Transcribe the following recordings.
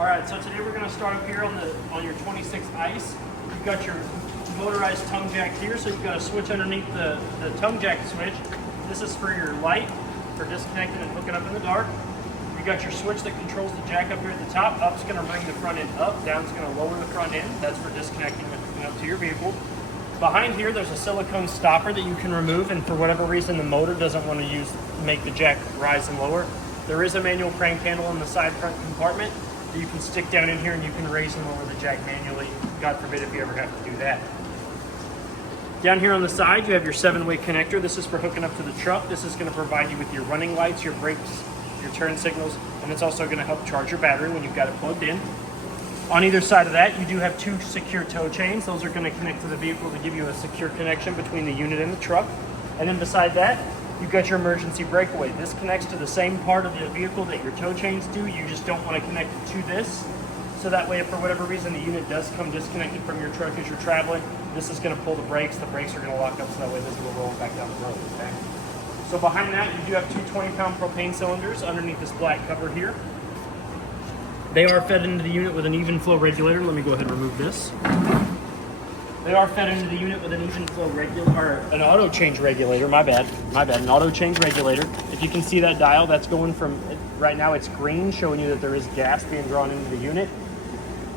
All right, so today we're going to start up here on your 26 ice. You've got your motorized tongue jack here, so you've got a switch underneath the tongue jack switch. This is for your light, for disconnecting and hooking up in the dark. You've got your switch that controls the jack up here at the top. Up's going to bring the front end up, down's going to lower the front end. That's for disconnecting and hooking up to your vehicle. Behind here, there's a silicone stopper that you can remove, and for whatever reason the motor doesn't want to make the jack rise and lower. There is a manual crank handle in the side front compartment that you can stick down in here and you can raise and lower the jack manually. God forbid if you ever have to do that. Down here on the side, you have your 7-way connector. This is for hooking up to the truck. This is going to provide you with your running lights, your brakes, your turn signals, and it's also going to help charge your battery when you've got it plugged in. On either side of that, you do have 2 secure tow chains. Those are going to connect to the vehicle to give you a secure connection between the unit and the truck. And then beside that, you've got your emergency breakaway. This connects to the same part of the vehicle that your tow chains do. You just don't want to connect it to this. So that way, if for whatever reason the unit does come disconnected from your truck as you're traveling, this is going to pull the brakes. The brakes are going to lock up so that way this will roll back down the road, okay? So behind that, you do have 2 20-pound propane cylinders underneath this black cover here. They are fed into the unit with an even flow regulator. Let me go ahead and remove this. They are fed into the unit with an even flow regulator, or an auto change regulator, my bad, an auto change regulator. If you can see that dial, that's going from, right now it's green, showing you that there is gas being drawn into the unit.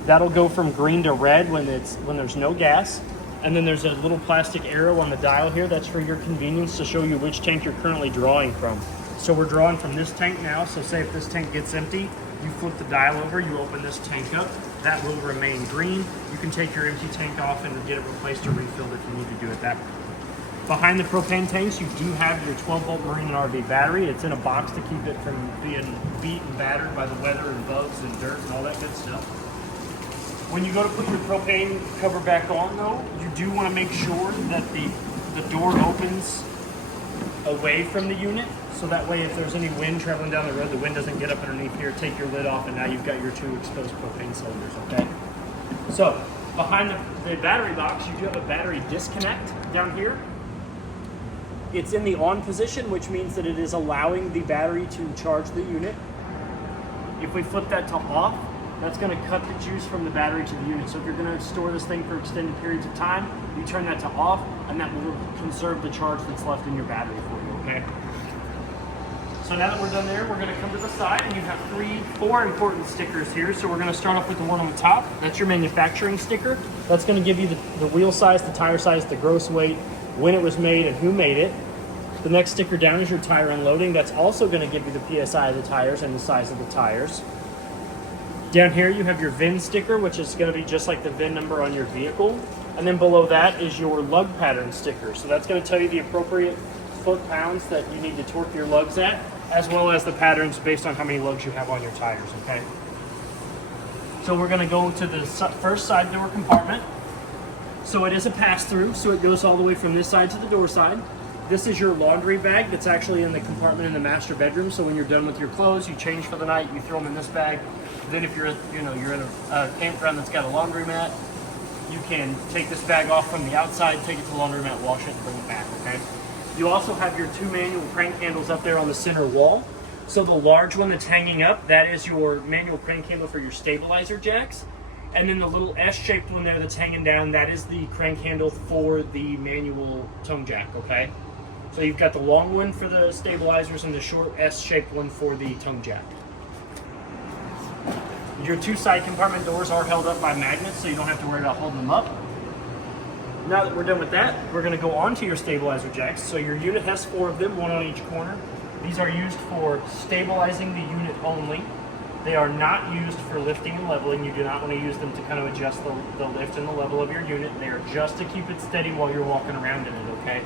That'll go from green to red when there's no gas. And then there's a little plastic arrow on the dial here, that's for your convenience to show you which tank you're currently drawing from. So we're drawing from this tank now, so say if this tank gets empty, you flip the dial over, you open this tank up, that will remain green. You can take your empty tank off and get it replaced or refilled if you need to do it that way. Behind the propane tanks, you do have your 12-volt Marine and RV battery. It's in a box to keep it from being beat and battered by the weather and bugs and dirt and all that good stuff. When you go to put your propane cover back on though, you do want to make sure that the door opens away from the unit. So that way, if there's any wind traveling down the road, the wind doesn't get up underneath here, take your lid off, and now you've got your 2 exposed propane cylinders, okay? So, behind the battery box, you do have a battery disconnect down here. It's in the on position, which means that it is allowing the battery to charge the unit. If we flip that to off, that's going to cut the juice from the battery to the unit. So if you're going to store this thing for extended periods of time, you turn that to off, and that will conserve the charge that's left in your battery for you, okay? So now that we're done there, we're going to come to the side, and you have 4 important stickers here. So we're going to start off with the one on the top. That's your manufacturing sticker. That's going to give you the wheel size, the tire size, the gross weight, when it was made, and who made it. The next sticker down is your tire unloading. That's also going to give you the PSI of the tires and the size of the tires. Down here you have your VIN sticker, which is going to be just like the VIN number on your vehicle. And then below that is your lug pattern sticker. So that's going to tell you the appropriate foot-pounds that you need to torque your lugs at, as well as the patterns based on how many lugs you have on your tires, okay? So we're going to go to the first side door compartment. So it is a pass-through, so it goes all the way from this side to the door side. This is your laundry bag that's actually in the compartment in the master bedroom. So when you're done with your clothes, you change for the night, you throw them in this bag. Then if you're in a campground that's got a laundromat, you can take this bag off from the outside, take it to the laundromat, wash it, and bring it back, okay? You also have your 2 manual crank handles up there on the center wall. So the large one that's hanging up, that is your manual crank handle for your stabilizer jacks. And then the little S-shaped one there that's hanging down, that is the crank handle for the manual tongue jack, okay? So you've got the long one for the stabilizers and the short S-shaped one for the tongue jack. Your 2 side compartment doors are held up by magnets, so you don't have to worry about holding them up. Now that we're done with that, we're going to go on to your stabilizer jacks. So your unit has 4 of them, 1 on each corner. These are used for stabilizing the unit only. They are not used for lifting and leveling. You do not want to use them to kind of adjust the lift and the level of your unit. They are just to keep it steady while you're walking around in it, okay?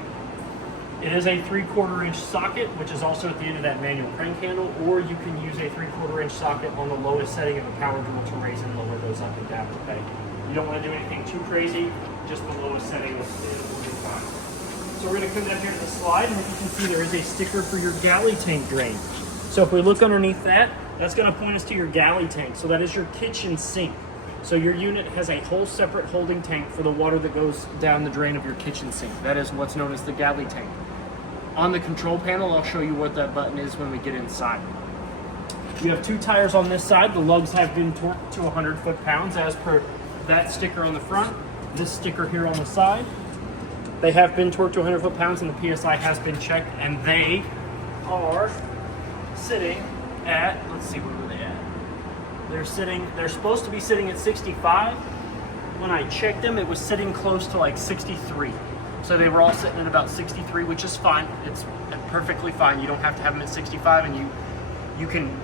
It is a 3/4 inch socket, which is also at the end of that manual crank handle, or you can use a 3/4 inch socket on the lowest setting of a power drill to raise and lower those up and down, okay? You don't want to do anything too crazy, just the lowest setting will be fine. So we're going to come down here to the slide, and if you can see, there is a sticker for your galley tank drain. So if we look underneath that, that's going to point us to your galley tank. So that is your kitchen sink. So your unit has a whole separate holding tank for the water that goes down the drain of your kitchen sink. That is what's known as the galley tank. On the control panel, I'll show you what that button is when we get inside. You have 2 tires on this side. The lugs have been torqued to 100 foot-pounds as per that sticker on the front, this sticker here on the side. They have been torqued to 100 foot-pounds and the PSI has been checked, and they are sitting at, let's see, where were they at? They're supposed to be sitting at 65. When I checked them, it was sitting close to like 63. So they were all sitting at about 63, which is fine. It's perfectly fine. You don't have to have them at 65, and you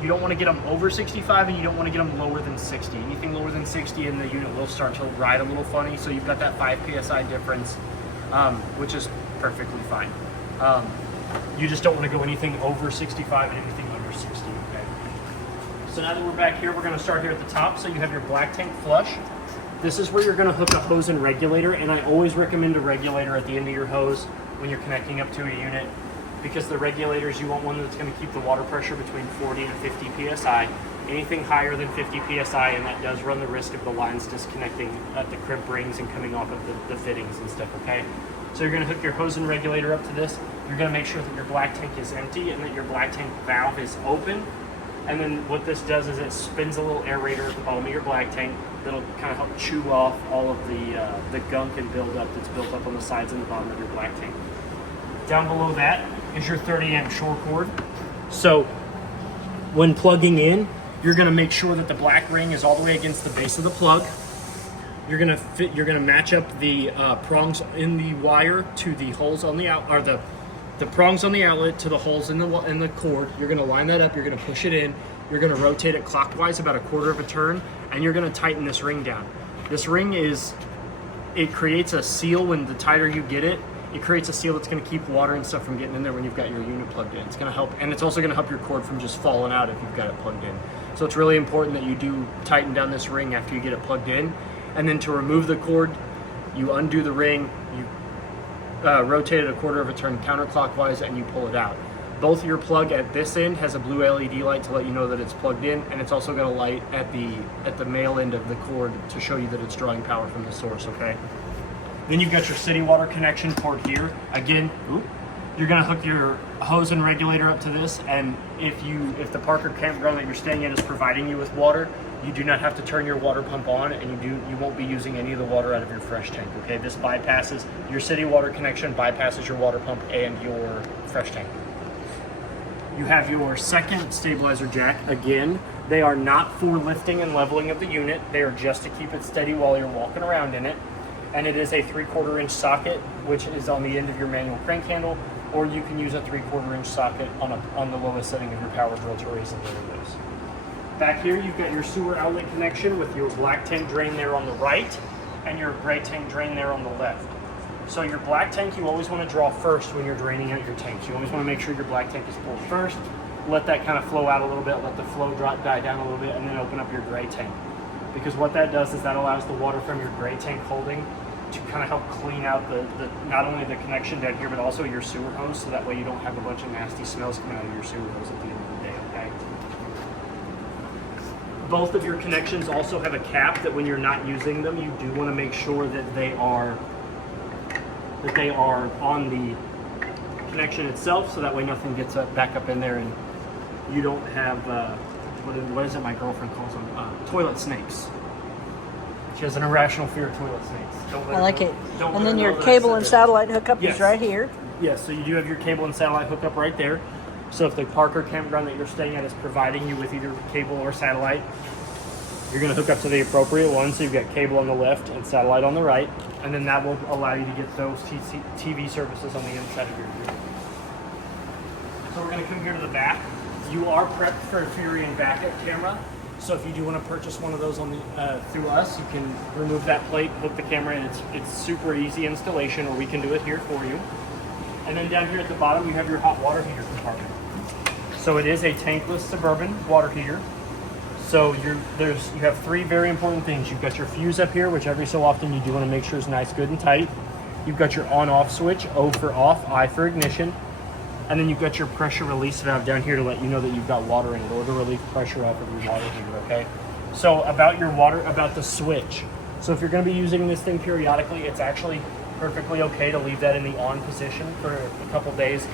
don't want to get them over 65, and you don't want to get them lower than 60. Anything lower than 60 and the unit will start to ride a little funny. So you've got that 5 PSI difference, which is perfectly fine. You just don't want to go anything over 65 and anything under 60, okay? So now that we're back here, we're going to start here at the top. So you have your black tank flush. This is where you're going to hook a hose and regulator, and I always recommend a regulator at the end of your hose when you're connecting up to a unit, because the regulators, you want one that's going to keep the water pressure between 40 and 50 PSI. Anything higher than 50 PSI, and that does run the risk of the lines disconnecting at the crimp rings and coming off of the fittings and stuff, okay? So you're going to hook your hose and regulator up to this. You're going to make sure that your black tank is empty and that your black tank valve is open. And then what this does is it spins a little aerator at the bottom of your black tank that'll kind of help chew off all of the gunk and buildup that's built up on the sides and the bottom of your black tank. Down below that is your 30 amp shore cord. So when plugging in, you're going to make sure that the black ring is all the way against the base of the plug. You're going to match up the prongs in the wire to the holes on the out, or the prongs on the outlet to the holes in the cord. You're going to line that up. You're going to push it in. You're going to rotate it clockwise about a quarter of a turn, and you're going to tighten this ring down. This ring it creates a seal. When the tighter you get it, it creates a seal that's going to keep water and stuff from getting in there when you've got your unit plugged in. It's going to help, and it's also going to help your cord from just falling out if you've got it plugged in. So it's really important that you do tighten down this ring after you get it plugged in. And then to remove the cord, you undo the ring, you rotate it a quarter of a turn counterclockwise, and you pull it out. Both your plug at this end has a blue LED light to let you know that it's plugged in, and it's also got a light at the male end of the cord to show you that it's drawing power from the source, okay? Then you've got your city water connection port here. Again, you're gonna hook your hose and regulator up to this, and if the Parker campground that you're staying at is providing you with water, you do not have to turn your water pump on, and you won't be using any of the water out of your fresh tank, okay? This bypasses, your city water connection bypasses your water pump and your fresh tank. You have your second stabilizer jack. Again, they are not for lifting and leveling of the unit. They are just to keep it steady while you're walking around in it. And it is a 3/4 inch socket, which is on the end of your manual crank handle, or you can use a 3/4 inch socket on the lowest setting of your power drill to raise and lower those. Back here, you've got your sewer outlet connection with your black tank drain there on the right and your gray tank drain there on the left. So your black tank, you always want to draw first when you're draining out your tanks. You always want to make sure your black tank is full first. Let that kind of flow out a little bit, let the flow die down a little bit, and then open up your gray tank. Because what that does is that allows the water from your gray tank holding to kind of help clean out the not only the connection down here, but also your sewer hose, so that way you don't have a bunch of nasty smells coming out of your sewer hose at the end of the day, okay? Both of your connections also have a cap that when you're not using them, you do want to make sure that they are on the connection itself, so that way nothing gets back up in there and you don't have what is it my girlfriend calls them, toilet snakes. She has an irrational fear of toilet snakes. I like it. And then your cable and satellite hookup is right here. Yes, so you do have your cable and satellite hookup right there. So if the Parker campground that you're staying at is providing you with either cable or satellite, you're going to hook up to the appropriate one. So you've got cable on the left and satellite on the right, and then that will allow you to get those TV services on the inside of your unit. So we're going to come here to the back. You are prepped for a Furion backup camera. So if you do want to purchase one of those through us, you can remove that plate, hook the camera in. It's super easy installation, or we can do it here for you. And then down here at the bottom, you have your hot water heater compartment. So it is a tankless Suburban water heater. So you have 3 very important things. You've got your fuse up here, which every so often you do want to make sure is nice, good, and tight. You've got your on-off switch, O for off, I for ignition. And then you've got your pressure release valve down here to let you know that you've got water in order to relieve pressure off of your water heater, okay? So about the switch. So if you're going to be using this thing periodically, it's actually perfectly okay to leave that in the on position for a couple days,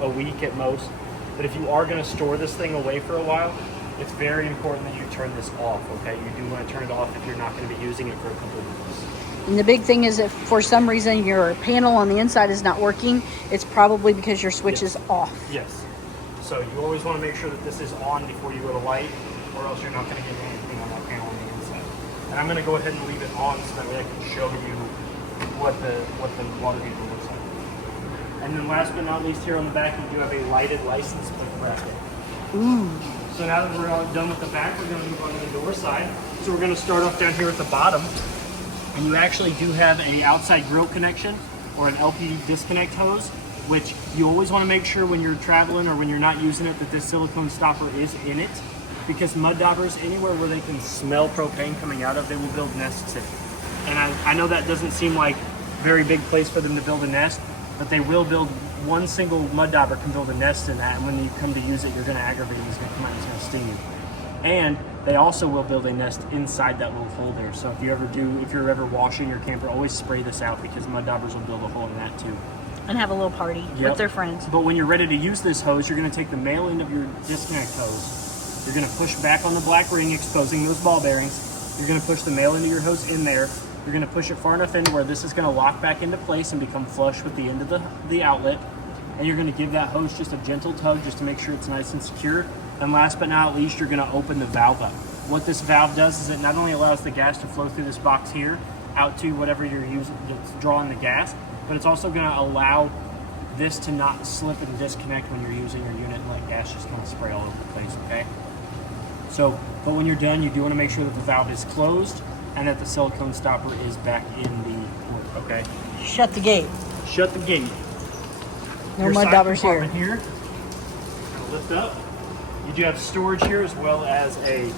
a week at most. But if you are going to store this thing away for a while, it's very important that you turn this off, okay? You do want to turn it off if you're not going to be using it for a couple of months. And the big thing is if for some reason your panel on the inside is not working, it's probably because your switch is off. Yes. So you always want to make sure that this is on before you go to light, or else you're not going to get anything on that panel on the inside. And I'm going to go ahead and leave it on so that way I can show you what the water heater looks like. And then last but not least, here on the back, you do have a lighted license plate bracket. Ooh. So now that we're all done with the back, we're going to move on to the door side. So we're going to start off down here at the bottom. And you actually do have a outside grill connection or an LP disconnect hose, which you always want to make sure when you're traveling or when you're not using it that this silicone stopper is in it. Because mud daubers, anywhere where they can smell propane coming out of, they will build nests in. And I know that doesn't seem like a very big place for them to build a nest, but they will build, one single mud dauber can build a nest in that, and when you come to use it, you're going to aggravate it, it's going to come out and it's going to sting you. And they also will build a nest inside that little hole there. So if you're ever washing your camper, always spray this out because mud daubers will build a hole in that too. And have a little party with their friends. But when you're ready to use this hose, you're going to take the male end of your disconnect hose. You're going to push back on the black ring, exposing those ball bearings. You're going to push the male end of your hose in there. You're going to push it far enough in where this is going to lock back into place and become flush with the end of the outlet. And you're going to give that hose just a gentle tug just to make sure it's nice and secure. And last but not least, you're going to open the valve up. What this valve does is it not only allows the gas to flow through this box here out to whatever you're using that's drawing the gas, but it's also going to allow this to not slip and disconnect when you're using your unit and let gas just kind of spray all over the place, okay? So, but when you're done, you do want to make sure that the valve is closed and that the silicone stopper is back in the port, okay? Shut the gate. Shut the gate. No mud daubers here. Here, lift up. You do have storage here as well as a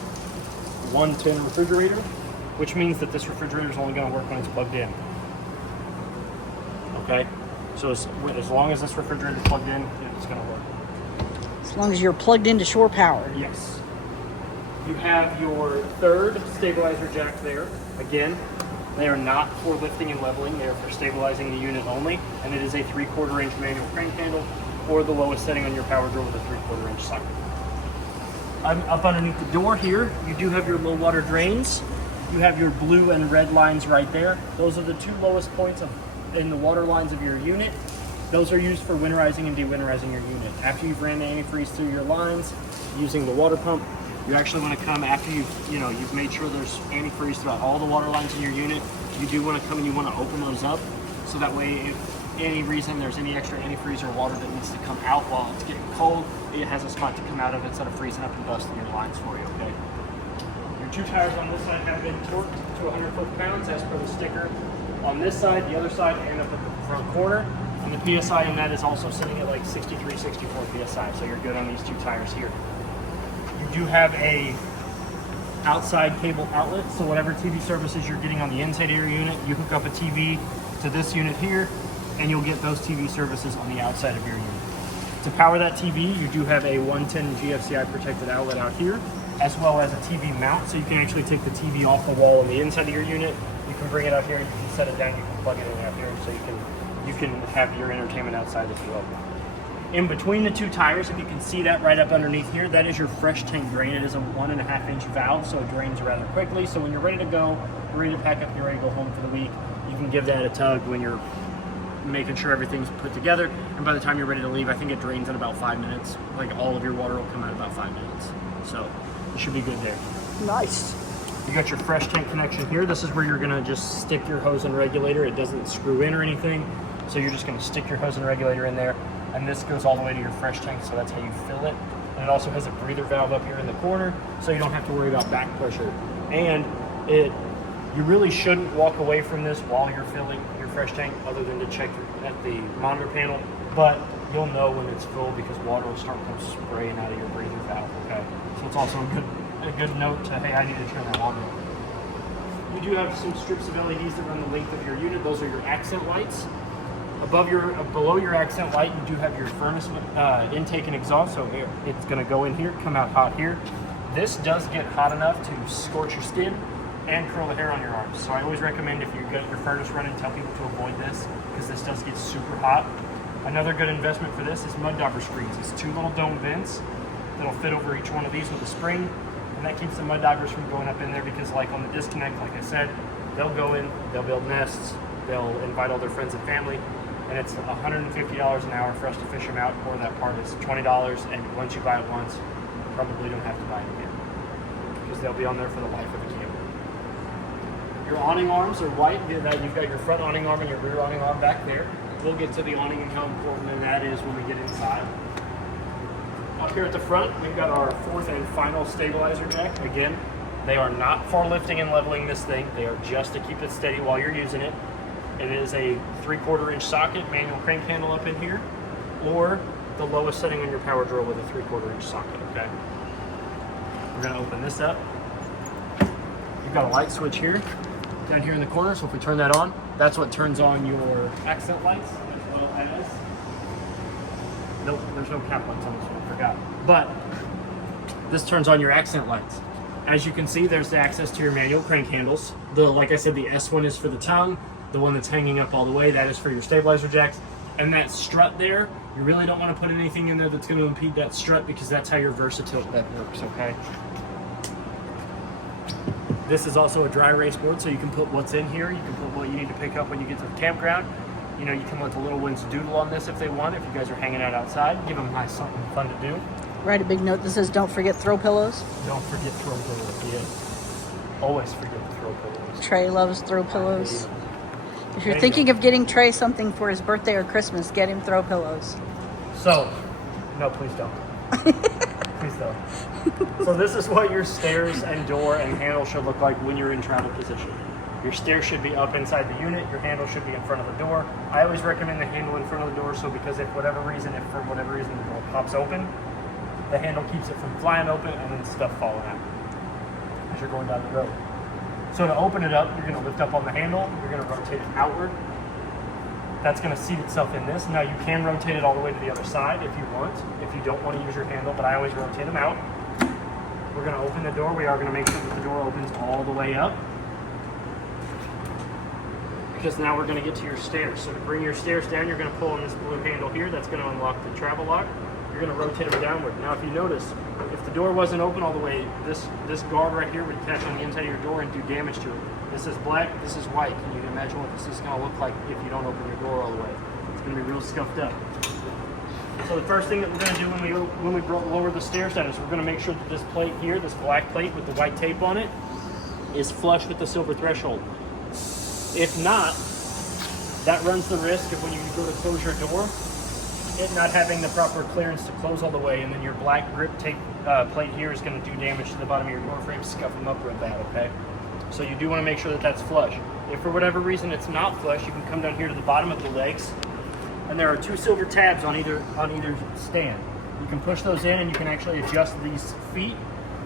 110 refrigerator, which means that this refrigerator is only going to work when it's plugged in. Okay? So as long as this refrigerator is plugged in, it's going to work. As long as you're plugged into shore power. Yes. You have your third stabilizer jack there. Again, they are not for lifting and leveling. They are for stabilizing the unit only. And it is a 3/4 inch manual crank handle or the lowest setting on your power drill with a 3/4 inch socket. Up underneath the door here, you do have your low water drains. You have your blue and red lines right there. Those are the two lowest points in the water lines of your unit. Those are used for winterizing and dewinterizing your unit. After you've ran the antifreeze through your lines using the water pump, you actually want to come after you've made sure there's antifreeze throughout all the water lines in your unit. You do want to come and you want to open those up so that way if any reason there's any extra antifreeze or water that needs to come out while it's getting cold, it has a spot to come out of instead of freezing up and busting your lines for you, okay? Your two tires on this side have been torqued to 100 foot-pounds as per the sticker. On this side, the other side, and up at the front corner. And the PSI on that is also sitting at like 63, 64 PSI, so you're good on these two tires here. You do have a outside cable outlet, so whatever TV services you're getting on the inside of your unit, you hook up a TV to this unit here, and you'll get those TV services on the outside of your unit. To power that TV, you do have a 110 GFCI protected outlet out here, as well as a TV mount, so you can actually take the TV off the wall on the inside of your unit. You can bring it out here, you can set it down, you can plug it in out here, so you can have your entertainment outside as well. In between the two tires, if you can see that right up underneath here, that is your fresh tank drain. It is a 1.5 inch valve, so it drains rather quickly. So when you're ready to go, you're ready to pack up, you're ready to go home for the week, you can give that a tug when you're making sure everything's put together. And by the time you're ready to leave, I think it drains in about 5 minutes. Like all of your water will come out in about 5 minutes. So you should be good there. Nice. You got your fresh tank connection here. This is where you're gonna just stick your hose and regulator. It doesn't screw in or anything. So you're just gonna stick your hose and regulator in there. And this goes all the way to your fresh tank, so that's how you fill it. And it also has a breather valve up here in the corner, so you don't have to worry about back pressure. And you really shouldn't walk away from this while you're filling your fresh tank, other than to check at the monitor panel. But you'll know when it's full because water will start spraying out of your breather valve, okay? So it's also a good note to, hey, I need to turn that on. You do have some strips of LEDs that run the length of your unit. Those are your accent lights. Below your accent light, you do have your furnace intake and exhaust, so it's going to go in here, come out hot here. This does get hot enough to scorch your skin and curl the hair on your arms. So I always recommend if you've got your furnace running, tell people to avoid this because this does get super hot. Another good investment for this is mud dauber screens. It's 2 little dome vents that'll fit over each one of these with a spring, and that keeps the mud daubers from going up in there because like on the disconnect, like I said, they'll go in, they'll build nests, they'll invite all their friends and family, and it's $150 an hour for us to fish them out, or that part is $20, and once you buy it once, you probably don't have to buy it again because they'll be on there for the life of the camper. Your awning arms are white. You've got your front awning arm and your rear awning arm back there. We'll get to the awning and how important that is when we get inside. Up here at the front, we've got our 4th and final stabilizer jack. Again, they are not for lifting and leveling this thing. They are just to keep it steady while you're using it. It is a 3/4 inch socket, manual crank handle up in here, or the lowest setting on your power drill with a 3/4 inch socket, okay? We're gonna open this up. You've got a light switch here, down here in the corner, so if we turn that on, that's what turns on your accent lights, as well as, nope, there's no cap lights on this one, forgot. But this turns on your accent lights. As you can see, there's the access to your manual crank handles. Like I said, the S one is for the tongue. The one that's hanging up all the way, that is for your stabilizer jacks. And that strut there, you really don't want to put anything in there that's going to impede that strut because that's how your VersaTilt bed works, okay? This is also a dry erase board, so you can put what's in here. You can put what you need to pick up when you get to the campground. You know, you can let the little ones doodle on this if they want, if you guys are hanging out outside. Give them nice something fun to do. Write a big note that says, don't forget throw pillows. Don't forget throw pillows, yeah. Always forget to throw pillows. Trey loves throw pillows. If you're thinking of getting Trey something for his birthday or Christmas, get him throw pillows. So, no, please don't. Please don't. So this is what your stairs and door and handle should look like when you're in travel position. Your stairs should be up inside the unit. Your handle should be in front of the door. I always recommend the handle in front of the door, so because if for whatever reason the door pops open, the handle keeps it from flying open and then stuff falling out as you're going down the road. So to open it up, you're going to lift up on the handle. You're going to rotate it outward. That's going to seat itself in this. Now you can rotate it all the way to the other side if you want, if you don't want to use your handle, but I always rotate them out. We're going to open the door. We are going to make sure that the door opens all the way up, because now we're going to get to your stairs. So to bring your stairs down, you're going to pull on this blue handle here. That's going to unlock the travel lock. You're going to rotate them downward. Now if you notice, if the door wasn't open all the way, this guard right here would catch on the inside of your door and do damage to it. This is black, this is white. Can you imagine what this is going to look like if you don't open your door all the way? It's going to be real scuffed up. So the first thing that we're going to do when we lower the stairs down is we're going to make sure that this plate here, this black plate with the white tape on it, is flush with the silver threshold. If not, that runs the risk of when you go to close your door, it not having the proper clearance to close all the way, and then your black grip tape plate here is going to do damage to the bottom of your door frame, scuff them up real bad, okay? So you do want to make sure that that's flush. If for whatever reason it's not flush, you can come down here to the bottom of the legs, and there are 2 silver tabs on either stand. You can push those in and you can actually adjust these feet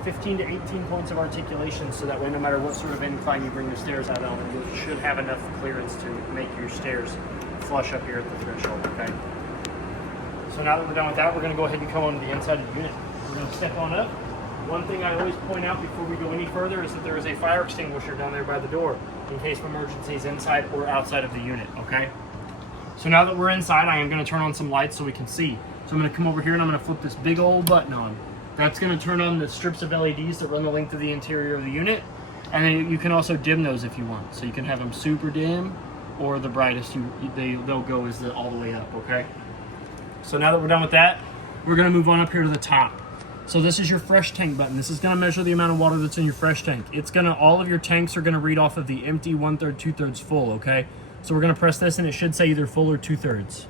15 to 18 points of articulation, so that way no matter what sort of incline you bring the stairs out on, you should have enough clearance to make your stairs flush up here at the threshold, okay? So now that we're done with that, we're going to go ahead and come on to the inside of the unit. We're going to step on up. One thing I always point out before we go any further is that there is a fire extinguisher down there by the door in case of emergencies inside or outside of the unit, okay? So now that we're inside, I am going to turn on some lights so we can see. So I'm going to come over here and I'm going to flip this big old button on. That's going to turn on the strips of LEDs that run the length of the interior of the unit. And then you can also dim those if you want. So you can have them super dim or the brightest. They'll go as all the way up, okay? So now that we're done with that, we're going to move on up here to the top. So this is your fresh tank button. This is going to measure the amount of water that's in your fresh tank. All of your tanks are going to read off of the empty, 1/3, 2/3 full, okay? So we're going to press this and it should say either full or 2/3.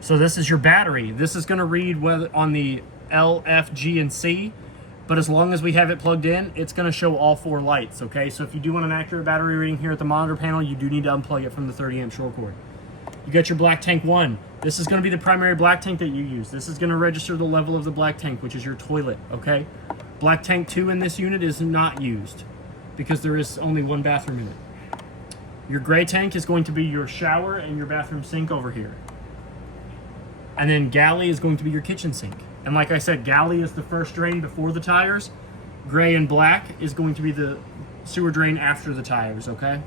So this is your battery. This is going to read whether on the L, F, G, and C, but as long as we have it plugged in, it's going to show all 4 lights, okay? So if you do want an accurate battery reading here at the monitor panel, you do need to unplug it from the 30 amp short cord. You got your black tank 1. This is going to be the primary black tank that you use. This is going to register the level of the black tank, which is your toilet, okay? Black tank 2 in this unit is not used because there is only 1 bathroom in it. Your gray tank is going to be your shower and your bathroom sink over here. And then galley is going to be your kitchen sink. And like I said, galley is the first drain before the tires. Gray and black is going to be the sewer drain after the tires, okay?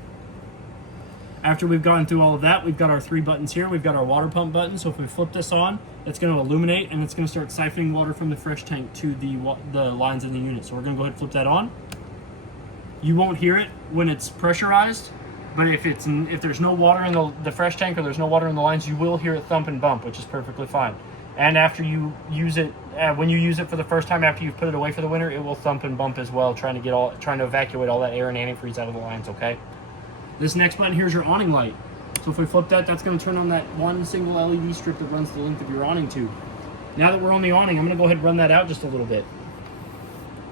After we've gone through all of that, we've got our 3 buttons here. We've got our water pump button. So if we flip this on, it's going to illuminate and it's going to start siphoning water from the fresh tank to the lines in the unit. So we're going to go ahead and flip that on. You won't hear it when it's pressurized, but if there's no water in the fresh tank or there's no water in the lines, you will hear it thump and bump, which is perfectly fine. And after you use it, when you use it for the first time after you've put it away for the winter, it will thump and bump as well, trying to evacuate all that air and antifreeze out of the lines. Okay. This next button here is your awning light. So if we flip that, that's going to turn on that one single LED strip that runs the length of your awning tube. Now that we're on the awning, I'm going to go ahead and run that out just a little bit.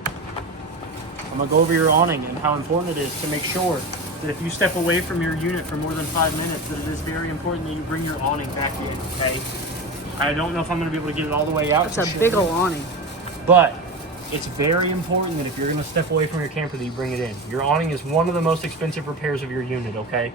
I'm going to go over your awning and how important it is to make sure that if you step away from your unit for more than 5 minutes, that it is very important that you bring your awning back in, okay? I don't know if I'm going to be able to get it all the way out. It's a big old awning. But it's very important that if you're going to step away from your camper that you bring it in. Your awning is one of the most expensive repairs of your unit, okay?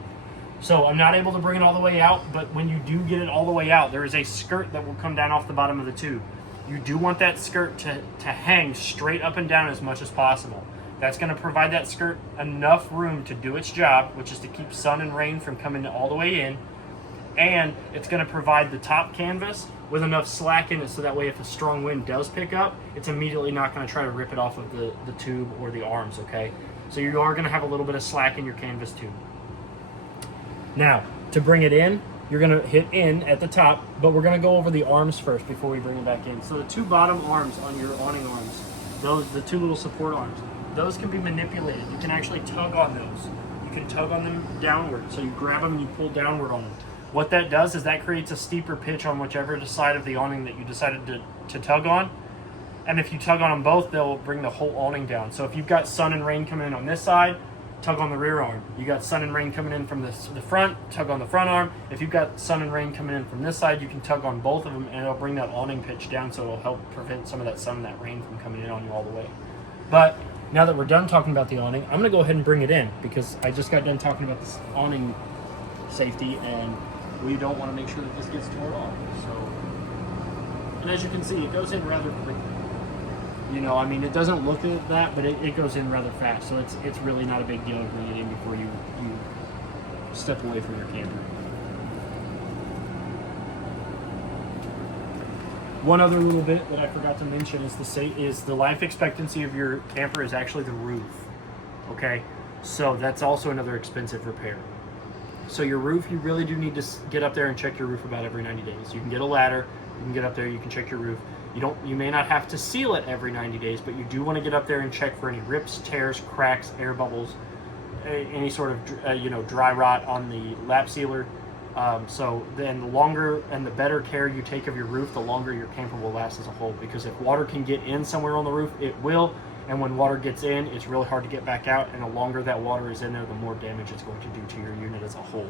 So I'm not able to bring it all the way out, but when you do get it all the way out, there is a skirt that will come down off the bottom of the tube. You do want that skirt to hang straight up and down as much as possible. That's going to provide that skirt enough room to do its job, which is to keep sun and rain from coming all the way in. And it's going to provide the top canvas with enough slack in it so that way if a strong wind does pick up, it's immediately not going to try to rip it off of the tube or the arms, okay? So you are going to have a little bit of slack in your canvas tube. Now, to bring it in, you're going to hit in at the top, but we're going to go over the arms first before we bring it back in. So the 2 bottom arms on your awning arms, the 2 little support arms, those can be manipulated. You can actually tug on those. You can tug on them downward. So you grab them and you pull downward on them. What that does is that creates a steeper pitch on whichever side of the awning that you decided to tug on. And if you tug on them both, they'll bring the whole awning down. So if you've got sun and rain coming in on this side, tug on the rear arm. You got sun and rain coming in from the front, tug on the front arm. If you've got sun and rain coming in from this side, you can tug on both of them and it'll bring that awning pitch down, so it'll help prevent some of that sun and that rain from coming in on you all the way. But now that we're done talking about the awning, I'm going to go ahead and bring it in because I just got done talking about this awning safety and we don't want to make sure that this gets torn off. So, and as you can see, it goes in rather quickly. You know, I mean, it doesn't look like that, but it goes in rather fast. So it's really not a big deal to bring it in before you step away from your camper. One other little bit that I forgot to mention is the life expectancy of your camper is actually the roof. Okay, so that's also another expensive repair. So your roof, you really do need to get up there and check your roof about every 90 days. You can get a ladder, you can get up there, you can check your roof. You may not have to seal it every 90 days, but you do want to get up there and check for any rips, tears, cracks, air bubbles, any sort of dry rot on the lap sealer. So then the longer and the better care you take of your roof, the longer your camper will last as a whole. Because if water can get in somewhere on the roof, it will. And when water gets in, it's really hard to get back out. And the longer that water is in there, the more damage it's going to do to your unit as a whole.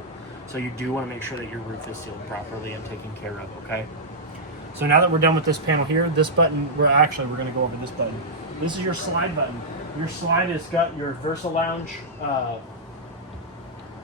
So you do want to make sure that your roof is sealed properly and taken care of, okay? So now that we're done with this panel here, this button, we're going to go over this button. This is your slide button. Your slide has got your Versa Lounge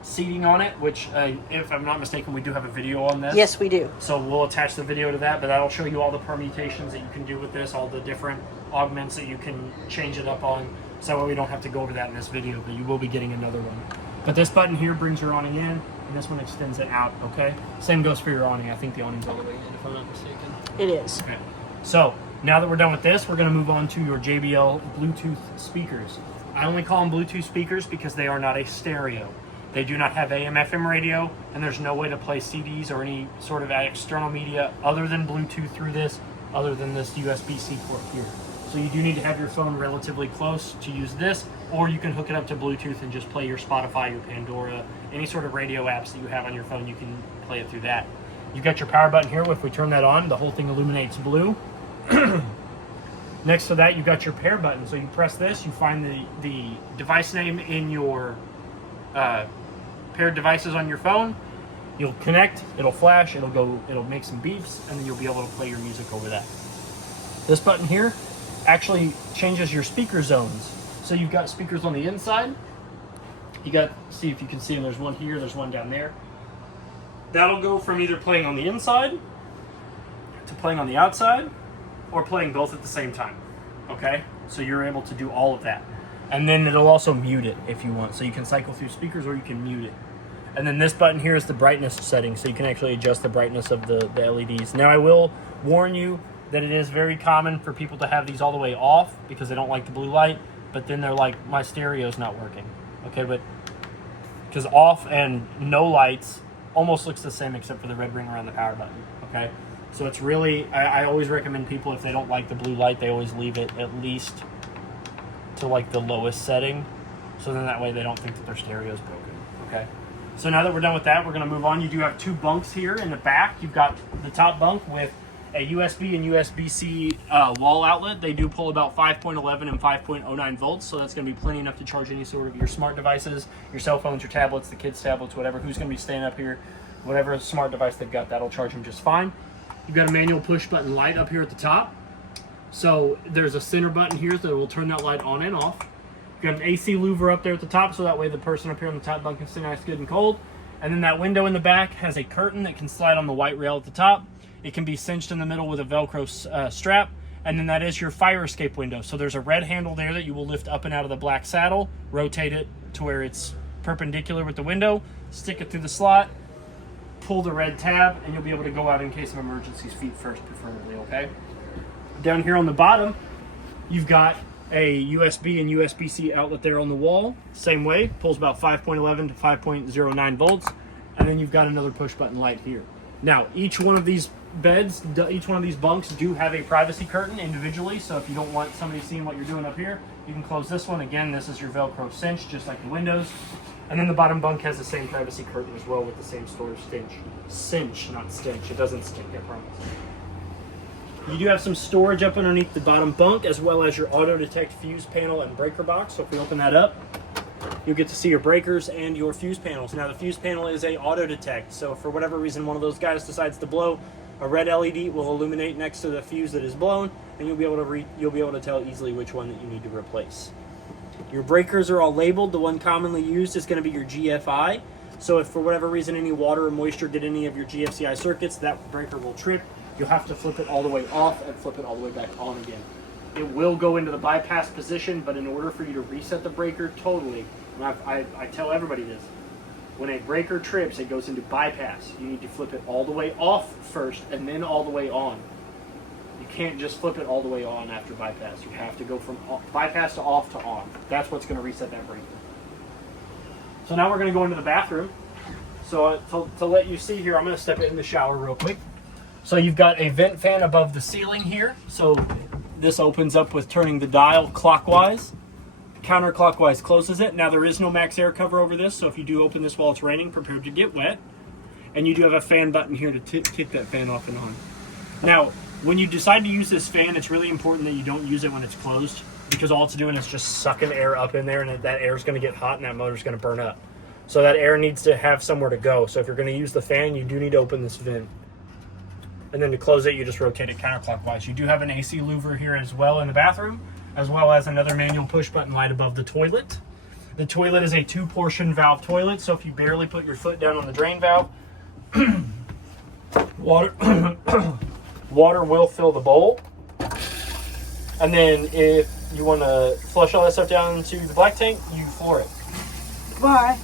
seating on it, which if I'm not mistaken, we do have a video on this. Yes, we do. So we'll attach the video to that, but that'll show you all the permutations that you can do with this, all the different augments that you can change it up on. So we don't have to go over that in this video, but you will be getting another one. But this button here brings your awning in, and this one extends it out, okay? Same goes for your awning. I think the awning's all the way in, if I'm not mistaken. It is. Okay. So now that we're done with this, we're going to move on to your JBL Bluetooth speakers. I only call them Bluetooth speakers because they are not a stereo. They do not have AM, FM radio, and there's no way to play CDs or any sort of external media other than Bluetooth through this, other than this USB-C port here. So you do need to have your phone relatively close to use this, or you can hook it up to Bluetooth and just play your Spotify, your Pandora, any sort of radio apps that you have on your phone, you can play it through that. You've got your power button here. If we turn that on, the whole thing illuminates blue. Next to that, you've got your pair button. So you press this, you find the device name in your paired devices on your phone. You'll connect, it'll flash, it'll make some beeps, and then you'll be able to play your music over that. This button here actually changes your speaker zones. So you've got speakers on the inside. See if you can see them. There's one here, there's one down there. That'll go from either playing on the inside to playing on the outside, or playing both at the same time. Okay? So you're able to do all of that. And then it'll also mute it if you want. So you can cycle through speakers or you can mute it. And then this button here is the brightness setting, so you can actually adjust the brightness of the LEDs. Now I will warn you that it is very common for people to have these all the way off because they don't like the blue light, but then they're like, my stereo's not working. Okay, but because off and no lights almost looks the same except for the red ring around the power button. Okay, so it's really, I always recommend people, if they don't like the blue light, they always leave it at least to like the lowest setting, so then that way they don't think that their stereo's broken. Okay, so now that we're done with that, we're going to move on. You do have two bunks here in the back. You've got the top bunk with a USB and USB-C wall outlet. They do pull about 5.11 and 5.09 volts, so that's going to be plenty enough to charge any sort of your smart devices, your cell phones, your tablets, the kids' tablets, whatever. Who's going to be staying up here, whatever smart device they've got, that'll charge them just fine. You've got a manual push button light up here at the top. So there's a center button here that will turn that light on and off. You've got an AC louver up there at the top, so that way the person up here on the top bunk can stay nice, good, and cold. And then that window in the back has a curtain that can slide on the white rail at the top. It can be cinched in the middle with a Velcro strap. And then that is your fire escape window. So there's a red handle there that you will lift up and out of the black saddle, rotate it to where it's perpendicular with the window, stick it through the slot, pull the red tab, and you'll be able to go out in case of emergencies feet first, preferably, okay? Down here on the bottom, you've got a USB and USB-C outlet there on the wall. Same way, pulls about 5.11 to 5.09 volts. And then you've got another push button light here. Now, each one of these beds, each one of these bunks do have a privacy curtain individually. So if you don't want somebody seeing what you're doing up here, you can close this one. Again, this is your Velcro cinch, just like the windows. And then the bottom bunk has the same privacy curtain as well with the same storage cinch, not stench. It doesn't stink, I promise. You do have some storage up underneath the bottom bunk, as well as your auto detect fuse panel and breaker box. So if we open that up, you'll get to see your breakers and your fuse panels. Now the fuse panel is a auto detect, so for whatever reason one of those guys decides to blow, a red LED will illuminate next to the fuse that is blown, and you'll be able to tell easily which one that you need to replace. Your breakers are all labeled. The one commonly used is going to be your GFI. So if for whatever reason any water or moisture did any of your GFCI circuits, that breaker will trip. You'll have to flip it all the way off and flip it all the way back on again. It will go into the bypass position, but in order for you to reset the breaker totally, and I tell everybody this, when a breaker trips, it goes into bypass. You need to flip it all the way off first and then all the way on. You can't just flip it all the way on after bypass. You have to go from bypass to off to on. That's what's going to reset that breaker. So now we're going to go into the bathroom. So to let you see here, I'm going to step in the shower real quick. So you've got a vent fan above the ceiling here. So this opens up with turning the dial clockwise. Counterclockwise closes it. Now there is no max air cover over this, so if you do open this while it's raining, prepare to get wet. And you do have a fan button here to kick that fan off and on. Now, when you decide to use this fan, it's really important that you don't use it when it's closed, because all it's doing is just sucking air up in there, and that air is going to get hot and that motor's going to burn up. So that air needs to have somewhere to go. So if you're going to use the fan, you do need to open this vent. And then to close it, you just rotate it counterclockwise. You do have an AC louver here as well in the bathroom, as well as another manual push button light above the toilet. The toilet is a 2-portion valve toilet, so if you barely put your foot down on the drain valve, water will fill the bowl. And then if you want to flush all that stuff down into the black tank, you floor it. Bye.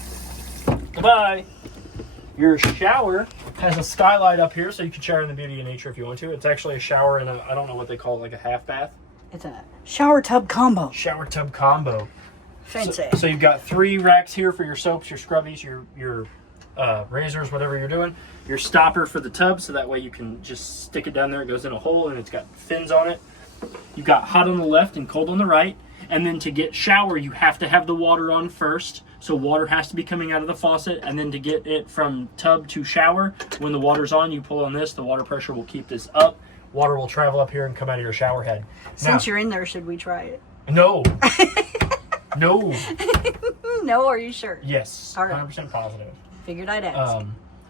Goodbye. Your shower has a skylight up here, so you can shower in the beauty of nature if you want to. It's actually a shower and I don't know what they call it, like a half bath. It's a shower tub combo. Shower tub combo. Fancy. So you've got 3 racks here for your soaps, your scrubbies, your razors, whatever you're doing. Your stopper for the tub, so that way you can just stick it down there. It goes in a hole and it's got fins on it. You've got hot on the left and cold on the right. And then to get shower, you have to have the water on first. So water has to be coming out of the faucet. And then to get it from tub to shower, when the water's on, you pull on this. The water pressure will keep this up. Water will travel up here and come out of your shower head. Since you're in there, should we try it? No. No. No, are you sure? Yes. All right. 100% positive. Figured I'd ask.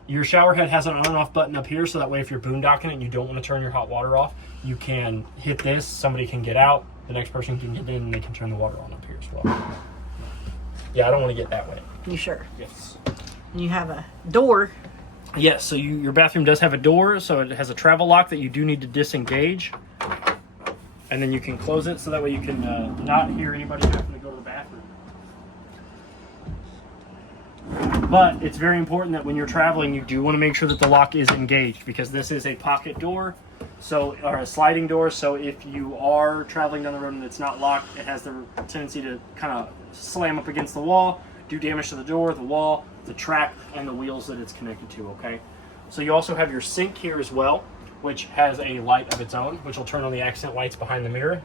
Your shower head has an on and off button up here, so that way if you're boondocking it and you don't want to turn your hot water off, you can hit this, somebody can get out, the next person can get in, and they can turn the water on up here as well. Yeah, I don't want to get that wet. You sure? Yes. And you have a door. Yes, so your bathroom does have a door, so it has a travel lock that you do need to disengage. And then you can close it, so that way you can not hear anybody having to go to the bathroom. But it's very important that when you're traveling, you do want to make sure that the lock is engaged, because this is a pocket door, so, or a sliding door. So if you are traveling down the road and it's not locked, it has the tendency to kind of slam up against the wall, do damage to the door, the wall, the track, and the wheels that it's connected to, okay? So you also have your sink here as well, which has a light of its own, which will turn on the accent lights behind the mirror.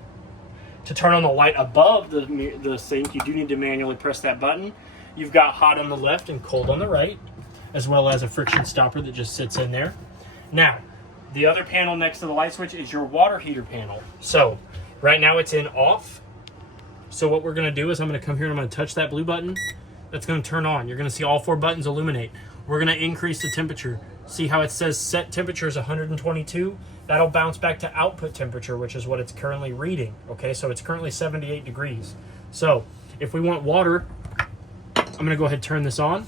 To turn on the light above the sink, you do need to manually press that button. You've got hot on the left and cold on the right, as well as a friction stopper that just sits in there. Now, the other panel next to the light switch is your water heater panel. So right now it's in off. So what we're gonna do is I'm gonna come here and I'm gonna touch that blue button. That's gonna turn on. You're gonna see all 4 buttons illuminate. We're gonna increase the temperature. See how it says set temperature is 122? That'll bounce back to output temperature, which is what it's currently reading. Okay, so it's currently 78 degrees. So if we want water, I'm gonna go ahead and turn this on.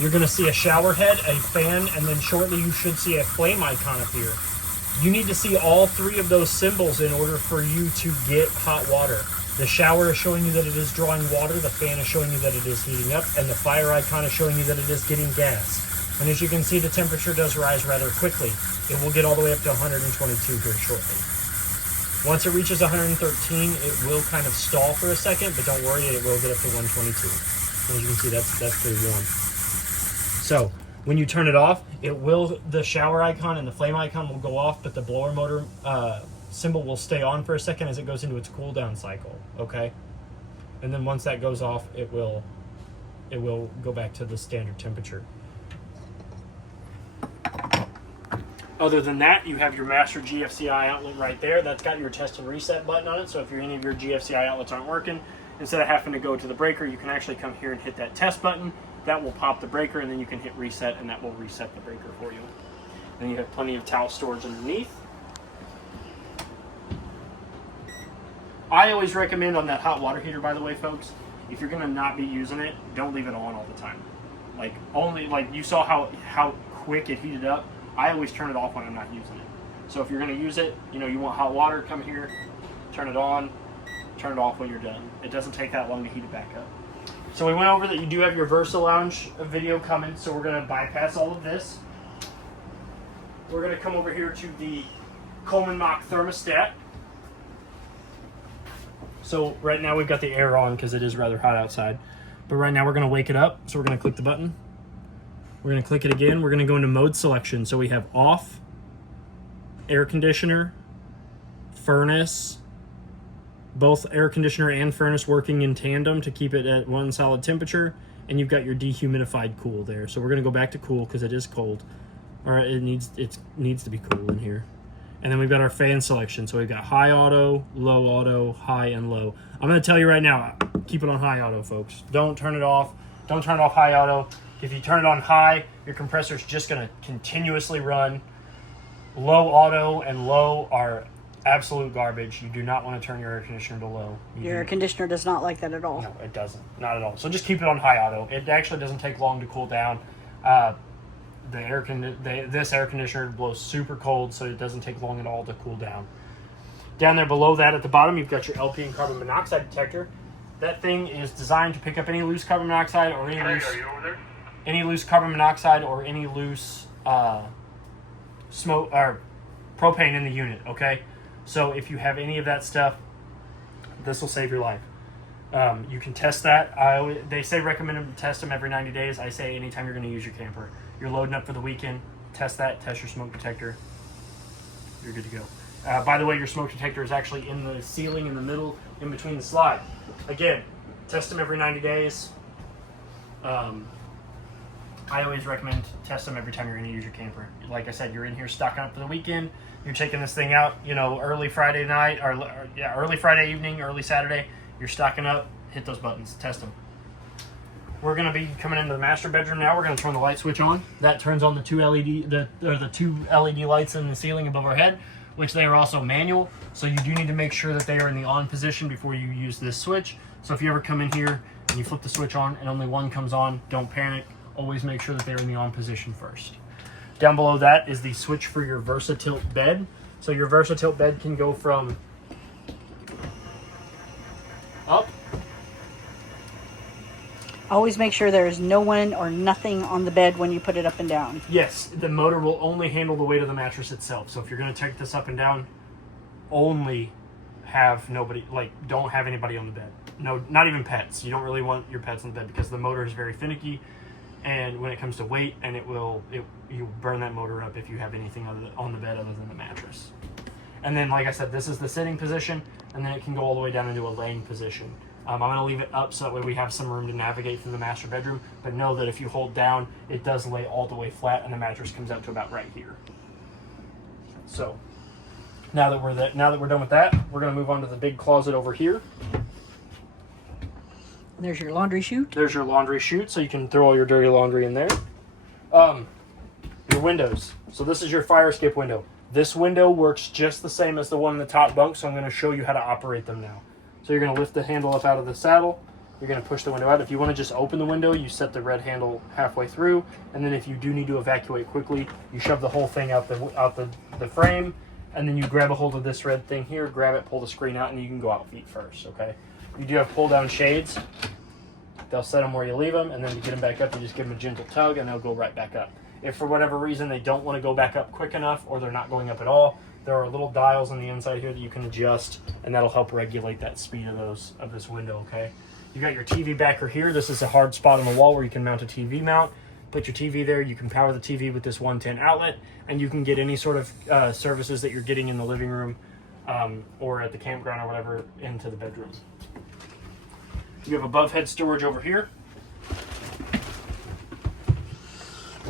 You're gonna see a shower head, a fan, and then shortly you should see a flame icon appear. You need to see all 3 of those symbols in order for you to get hot water. The shower is showing you that it is drawing water, the fan is showing you that it is heating up, and the fire icon is showing you that it is getting gas. And as you can see, the temperature does rise rather quickly. It will get all the way up to 122 here shortly. Once it reaches 113, it will kind of stall for a second, but don't worry, it will get up to 122. As you can see, that's pretty warm. So when you turn it off, the shower icon and the flame icon will go off, but the blower motor symbol will stay on for a second as it goes into its cool down cycle, okay? And then once that goes off, it will go back to the standard temperature. Other than that, you have your master GFCI outlet right there. That's got your test and reset button on it. So if any of your GFCI outlets aren't working, instead of having to go to the breaker, you can actually come here and hit that test button. That will pop the breaker, and then you can hit reset, and that will reset the breaker for you. Then you have plenty of towel storage underneath. I always recommend on that hot water heater, by the way, folks, if you're going to not be using it, don't leave it on all the time. Like you saw how quick it heated up. I always turn it off when I'm not using it. So if you're going to use it, you want hot water, come here, turn it on, turn it off when you're done. It doesn't take that long to heat it back up. So we went over that you do have your Versa Lounge video coming, so we're going to bypass all of this. We're going to come over here to the Coleman Mach thermostat. So right now we've got the air on because it is rather hot outside. But right now we're going to wake it up, so we're going to click the button. We're going to click it again. We're going to go into mode selection. So we have off, air conditioner, furnace, both air conditioner and furnace working in tandem to keep it at one solid temperature. And you've got your dehumidified cool there. So we're going to go back to cool because it is cold. All right, it needs to be cool in here. And then we've got our fan selection. So we've got high auto, high, and low. I'm going to tell you right now, keep it on high auto, folks. Don't turn it off. Don't turn off high auto. If you turn it on high, your compressor is just going to continuously run. Low auto and low are absolute garbage. You do not want to turn your air conditioner to low. Your air conditioner does not like that at all. No, it doesn't. Not at all. So just keep it on high auto. It actually doesn't take long to cool down. This air conditioner blows super cold, so it doesn't take long at all to cool down. Down there below that at the bottom, you've got your LP and carbon monoxide detector. That thing is designed to pick up any loose carbon monoxide or any loose carbon monoxide or any loose smoke or propane in the unit. Okay, so if you have any of that stuff, this will save your life. You can test that. They say recommend to test them every 90 days. I say anytime you're going to use your camper. You're loading up for the weekend, test that, test your smoke detector. You're good to go. By the way, your smoke detector is actually in the ceiling in the middle, in between the slide. Again, test them every 90 days. I always recommend test them every time you're going to use your camper. Like I said, you're in here stocking up for the weekend. You're taking this thing out, early Friday night, early Friday evening, early Saturday. You're stocking up. Hit those buttons. Test them. We're going to be coming into the master bedroom now. We're going to turn the light switch on. That turns on the two LED lights in the ceiling above our head, which they are also manual. So you do need to make sure that they are in the on position before you use this switch. So if you ever come in here and you flip the switch on and only one comes on, don't panic. Always make sure that they're in the on position first. Down below that is the switch for your VersaTilt bed. So your VersaTilt bed can go from up. Always make sure there is no one or nothing on the bed when you put it up and down. Yes, the motor will only handle the weight of the mattress itself. So if you're going to take this up and down, only have nobody, like, don't have anybody on the bed. No, not even pets. You don't really want your pets on the bed because the motor is very finicky, and when it comes to weight, and you burn that motor up if you have anything on the bed other than the mattress. And then, like I said, this is the sitting position, and then it can go all the way down into a laying position. I'm going to leave it up so that way we have some room to navigate through the master bedroom, but know that if you hold down, it does lay all the way flat, and the mattress comes out to about right here. So, now that we're done with that, we're going to move on to the big closet over here. There's your laundry chute. There's your laundry chute, so you can throw all your dirty laundry in there. Your windows. So this is your fire escape window. This window works just the same as the one in the top bunk, so I'm going to show you how to operate them now. So you're going to lift the handle up out of the saddle. You're going to push the window out. If you want to just open the window, you set the red handle halfway through, and then if you do need to evacuate quickly, you shove the whole thing out the frame, and then you grab a hold of this red thing here, grab it, pull the screen out, and you can go out feet first, okay? You do have pull-down shades. They'll set them where you leave them, and then to get them back up, you just give them a gentle tug, and they'll go right back up. If for whatever reason they don't want to go back up quick enough, or they're not going up at all, there are little dials on the inside here that you can adjust, and that'll help regulate that speed of this window, okay? You got your TV backer here. This is a hard spot on the wall where you can mount a TV mount. Put your TV there. You can power the TV with this 110 outlet, and you can get any sort of services that you're getting in the living room or at the campground or whatever into the bedroom. You have above head storage over here.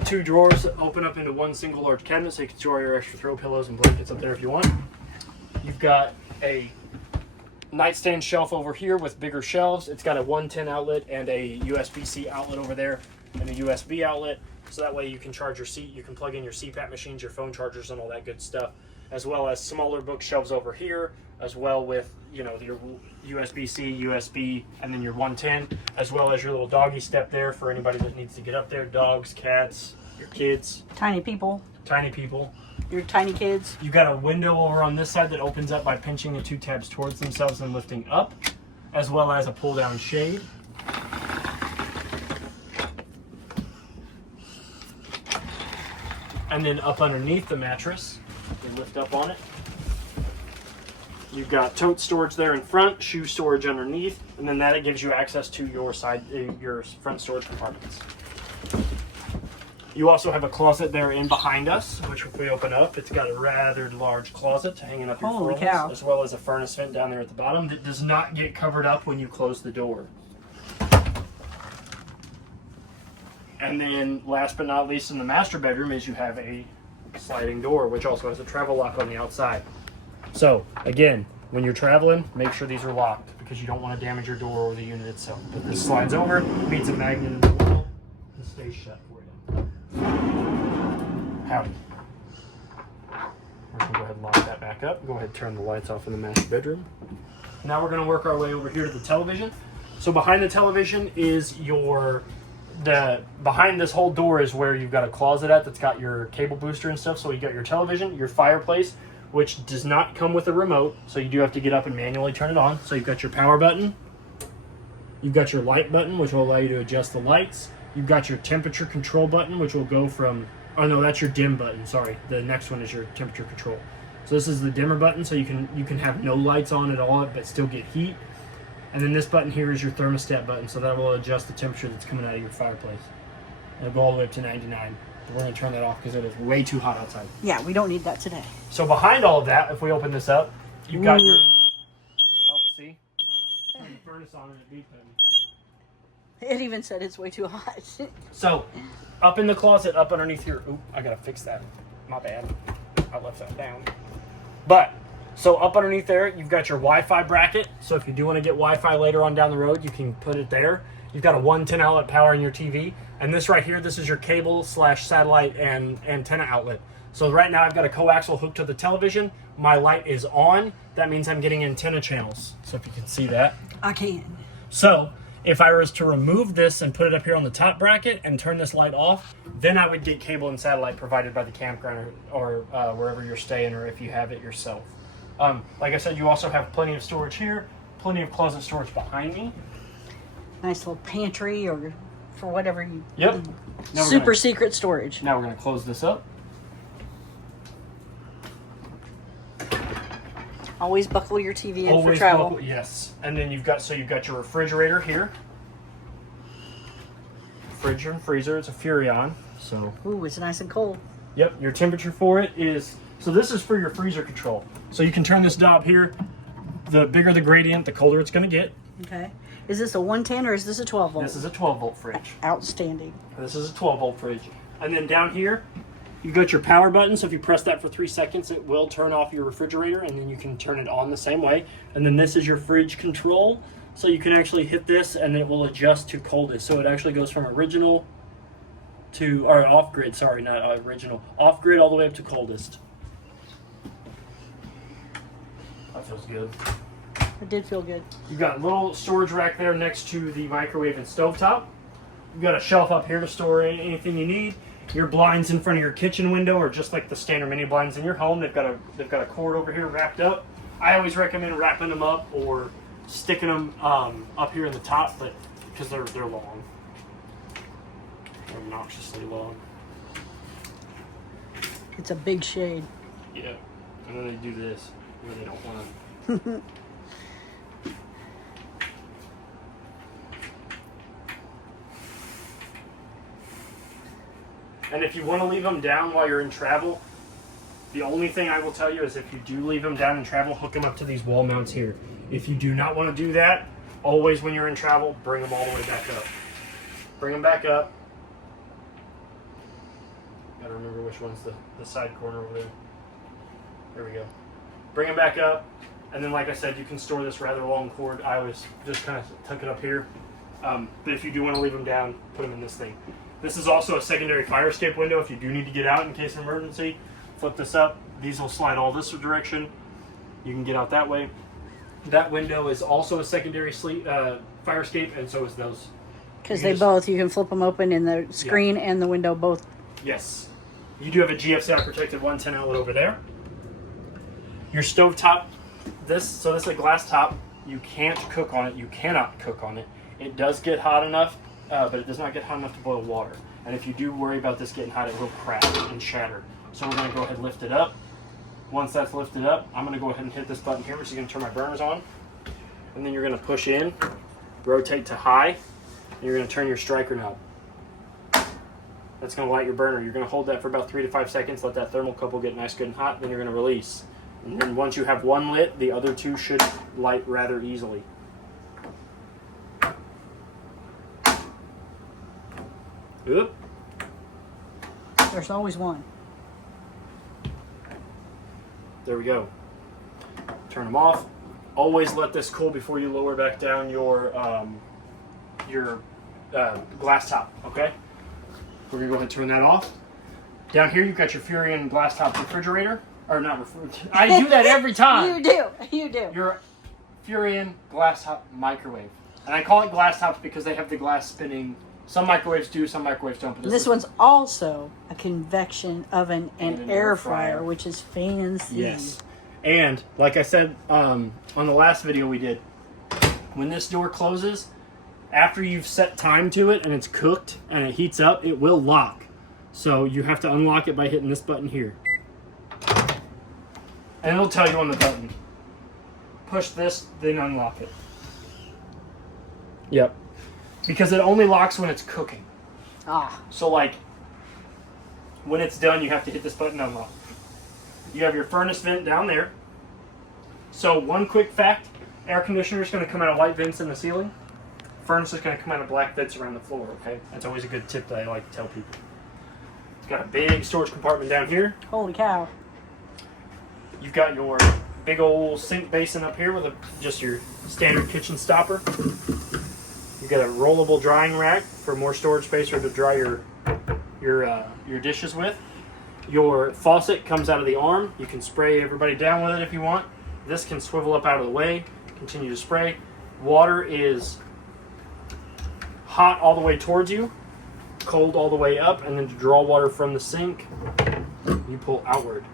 2 drawers that open up into one single large cabinet, so you can store your extra throw pillows and blankets up there if you want. You've got a nightstand shelf over here with bigger shelves. It's got a 110 outlet and a USB-C outlet over there and a USB outlet, so that way you can charge your you can plug in your CPAP machines, your phone chargers, and all that good stuff, as well as smaller bookshelves over here, as well with, you know, your USB-C, USB, and then your 110, as well as your little doggy step there for anybody that needs to get up there, dogs, cats, your kids. Tiny people. Your tiny kids. You've got a window over on this side that opens up by pinching the 2 tabs towards themselves and lifting up, as well as a pull-down shade. And then up underneath the mattress, you lift up on it. You've got tote storage there in front, shoe storage underneath, and then that gives you access to your front storage compartments. You also have a closet there in behind us, which if we open up, it's got a rather large closet hanging up your Holy furnace, cow. as well as a furnace vent down there at the bottom that does not get covered up when you close the door. And then last but not least in the master bedroom is you have a sliding door, which also has a travel lock on the outside. So again, when you're traveling, make sure these are locked because you don't want to damage your door or the unit itself. But this slides over, meets a magnet in the wall, and stays shut for you. Howdy. We're going to go ahead and lock that back up. Go ahead and turn the lights off in the master bedroom. Now we're going to work our way over here to the television. So behind the television is behind this whole door is where you've got a closet that's got your cable booster and stuff. So you got your television, your fireplace, which does not come with a remote, so you do have to get up and manually turn it on. So you've got your power button, you've got your light button, which will allow you to adjust the lights. You've got your temperature control button, which will go from, oh no, that's your dim button, sorry. The next one is your temperature control. So this is the dimmer button, so you can have no lights on at all, but still get heat. And then this button here is your thermostat button, so that will adjust the temperature that's coming out of your fireplace. It'll go all the way up to 99. But we're going to turn that off because it is way too hot outside. Yeah, we don't need that today. So behind all of that, if we open this up, you've got your... Oh, see? Turn the furnace on and it beeped at me. It even said it's way too hot. So, up in the closet, up underneath here... Oop, I got to fix that. My bad. I left that down. But... So up underneath there, you've got your Wi-Fi bracket. So if you do want to get Wi-Fi later on down the road, you can put it there. You've got a 110 outlet power in your TV. And this right here, this is your cable / satellite and antenna outlet. So right now I've got a coaxial hooked to the television. My light is on. That means I'm getting antenna channels. So if you can see that. I can. So if I was to remove this and put it up here on the top bracket and turn this light off, then I would get cable and satellite provided by the campground or wherever you're staying, or if you have it yourself. Like I said, you also have plenty of storage here, plenty of closet storage behind me. Nice little pantry or for whatever you. Yep. Now Super secret storage. Now we're going to close this up. Always buckle your TV in for travel. Yes. And then you've got your refrigerator here. Fridge and freezer. It's a Furrion. So. Ooh, it's nice and cold. Yep. Your temperature for it is. So this is for your freezer control. So you can turn this knob here. The bigger the gradient, the colder it's going to get. Okay. Is this a 110 or is this a 12 volt? This is a 12 volt fridge. Outstanding. This is a 12 volt fridge. And then down here, you've got your power button. So if you press that for 3 seconds, it will turn off your refrigerator, and then you can turn it on the same way. And then this is your fridge control. So you can actually hit this and it will adjust to coldest. So it actually goes from original to, or off grid, sorry, not original. Off grid all the way up to coldest. That feels good. It did feel good. You've got a little storage rack there next to the microwave and stovetop. You've got a shelf up here to store anything you need. Your blinds in front of your kitchen window are just like the standard mini blinds in your home. They've got a cord over here wrapped up. I always recommend wrapping them up or sticking them up here in the top, but because they're long, they're obnoxiously long. It's a big shade. Yeah, and then they do this where they don't want to. And if you want to leave them down while you're in travel, the only thing I will tell you is if you do leave them down in travel, hook them up to these wall mounts here. If you do not want to do that, always when you're in travel, bring them all the way back up. Bring them back up. Gotta remember which one's the side corner over there. There we go. Bring them back up. And then like I said, you can store this rather long cord. I always just kind of tuck it up here. But if you do want to leave them down, put them in this thing. This is also a secondary fire escape window if you do need to get out in case of emergency. Flip this up. These will slide all this direction. You can get out that way. That window is also a secondary fire escape, and so is those. Because they both, you can flip them open in the screen and the window both. Yes. You do have a GFCI protected 110 outlet over there. Your stove top, this is a glass top. You can't cook on it. You cannot cook on it. It does get hot enough, but it does not get hot enough to boil water. And if you do worry about this getting hot, it will crack and shatter. So we're going to go ahead and lift it up. Once that's lifted up, I'm going to go ahead and hit this button here, which is going to turn my burners on. And then you're going to push in, rotate to high, and you're going to turn your striker knob. That's going to light your burner. You're going to hold that for about 3 to 5 seconds, let that thermocouple get nice, good, and hot, then you're going to release. And then once you have one lit, the other two should light rather easily. Oop. There's always one. There we go. Turn them off. Always let this cool before you lower back down your glass top, okay? We're going to go ahead and turn that off. Down here you've got your Furrion glass top refrigerator. Or not refrigerator. I do that every time. You do. Your Furrion glass top microwave. And I call it glass tops because they have the glass spinning. Some microwaves do, some microwaves don't. But This one's also a convection oven and air fryer, which is fancy. Yes. And like I said on the last video we did, when this door closes, after you've set time to it and it's cooked and it heats up, it will lock. So you have to unlock it by hitting this button here. And it'll tell you on the button. Push this, then unlock it. Yep. Because it only locks when it's cooking. So like, when it's done, you have to hit this button, unlock. You have your furnace vent down there. So one quick fact, air conditioner is going to come out of white vents in the ceiling. Furnace is going to come out of black vents around the floor, okay? That's always a good tip that I like to tell people. It's got a big storage compartment down here. Holy cow. You've got your big old sink basin up here with just your standard kitchen stopper. You've got a rollable drying rack for more storage space or to dry your dishes with. Your faucet comes out of the arm. You can spray everybody down with it if you want. This can swivel up out of the way. Continue to spray. Water is hot all the way towards you, cold all the way up, and then to draw water from the sink, you pull outward.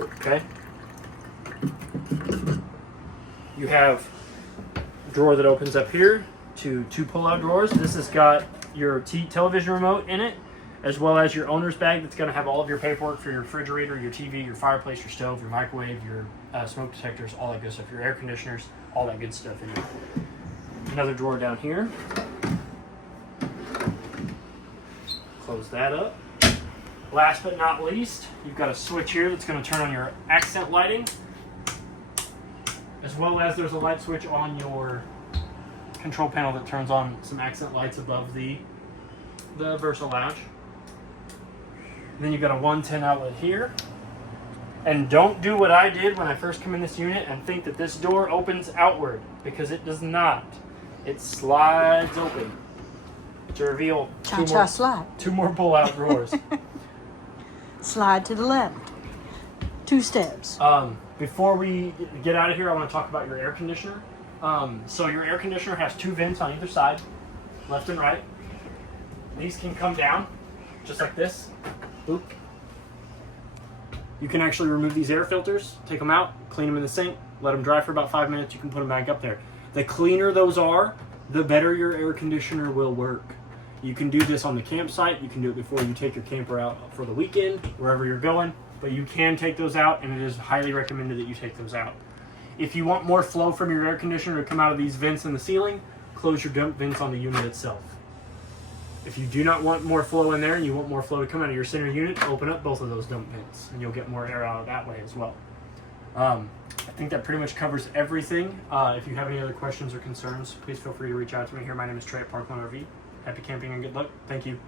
Okay? You have a drawer that opens up here to 2 pull-out drawers. This has got your television remote in it, as well as your owner's bag that's going to have all of your paperwork for your refrigerator, your TV, your fireplace, your stove, your microwave, your smoke detectors, all that good stuff, your air conditioners, all that good stuff in here. Another drawer down here. Close that up. Last but not least, you've got a switch here that's going to turn on your accent lighting, as well as there's a light switch on your control panel that turns on some accent lights above the Versa Lounge. And then you've got a 110 outlet here. And don't do what I did when I first come in this unit and think that this door opens outward, because it does not. It slides open to reveal Slide. 2 more pull-out drawers. Slide to the left. 2 steps. Before we get out of here, I want to talk about your air conditioner. So your air conditioner has 2 vents on either side, left and right. These can come down, just like this. Boop. You can actually remove these air filters, take them out, clean them in the sink, let them dry for about 5 minutes. You can put them back up there. The cleaner those are, the better your air conditioner will work. You can do this on the campsite. You can do it before you take your camper out for the weekend, wherever you're going. But you can take those out, and it is highly recommended that you take those out. If you want more flow from your air conditioner to come out of these vents in the ceiling, close your dump vents on the unit itself. If you do not want more flow in there and you want more flow to come out of your center unit, open up both of those dump vents, and you'll get more air out that way as well. I think that pretty much covers everything. If you have any other questions or concerns, please feel free to reach out to me here. My name is Trey at Parkland RV. Happy camping and good luck. Thank you.